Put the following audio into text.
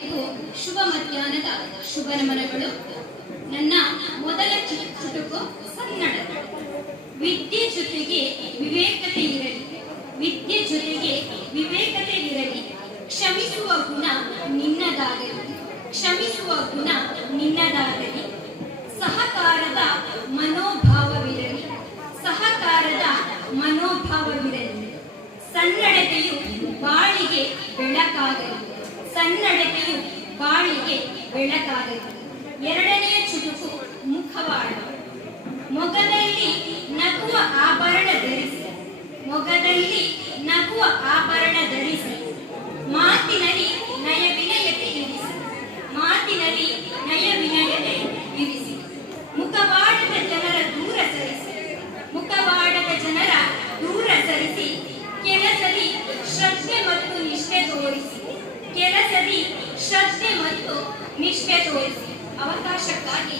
ಶುಭ ಮಧ್ಯಾಹ್ನದ ಶುಭ ನಮನಗಳು. ನನ್ನ ಮೊದಲ ಚುಟುಕು ಕನ್ನಡ. ವಿದ್ಯೆ ಜೊತೆಗೆ ವಿವೇಕತೆ ಇರಲಿ, ವಿದ್ಯೆ ಜೊತೆಗೆ ವಿವೇಕತೆ ಇರಲಿ. ಕ್ಷಮಿಸುವ ಗುಣ ನಿನ್ನದಾಗಲಿ, ಕ್ಷಮಿಸುವ ಗುಣ ನಿನ್ನದಾಗಲಿ. ಸಹಕಾರದ ಮನೋಭಾವವಿರಲಿ, ಸಹಕಾರದ ಮನೋಭಾವವಿರಲಿ. ಸನ್ನಡತೆಯು ಬಾಳಿಗೆ ಬೆಳಕಾಗಲಿ, ಸನ್ನಡತೆಯು ಬಾಳಿಗೆ ಬೆಳಕಾಗಲಿ. ಎರಡನೆಯ ಚುಟುಕು ಮುಖವಾಡ. ಮೊಗದಲ್ಲಿ ನಗುವ ಆಭರಣ ಧರಿಸಿ, ಮೊಗದಲ್ಲಿ ನಗುವ ಆಭರಣ ಧರಿಸಿ. ಮಾತಿನಲ್ಲಿ ನಯ ವಿನಯತೆ ಇರಿಸಿ, ಮಾತಿನಲ್ಲಿ ನಯ ವಿನಯತೆ ಇರಿಸಿ. ಮುಖವಾಡದ ಜನರ ದೂರ ಸರಿಸಿ, ಮುಖವಾಡದ ಜನರ ದೂರ ಸರಿಸಿ. ಕೆಲಸದಿ ಶ್ರದ್ಧೆ ಮತ್ತು ನಿಷ್ಠೆ ತೋರಿಸಿ, ಕೆಲಸದಿ ಶ್ರದ್ಧೆ ಮತ್ತು ನಿಷ್ಠೆ ತೋರಿಸಿ. ಅವಕಾಶಕ್ಕಾಗಿ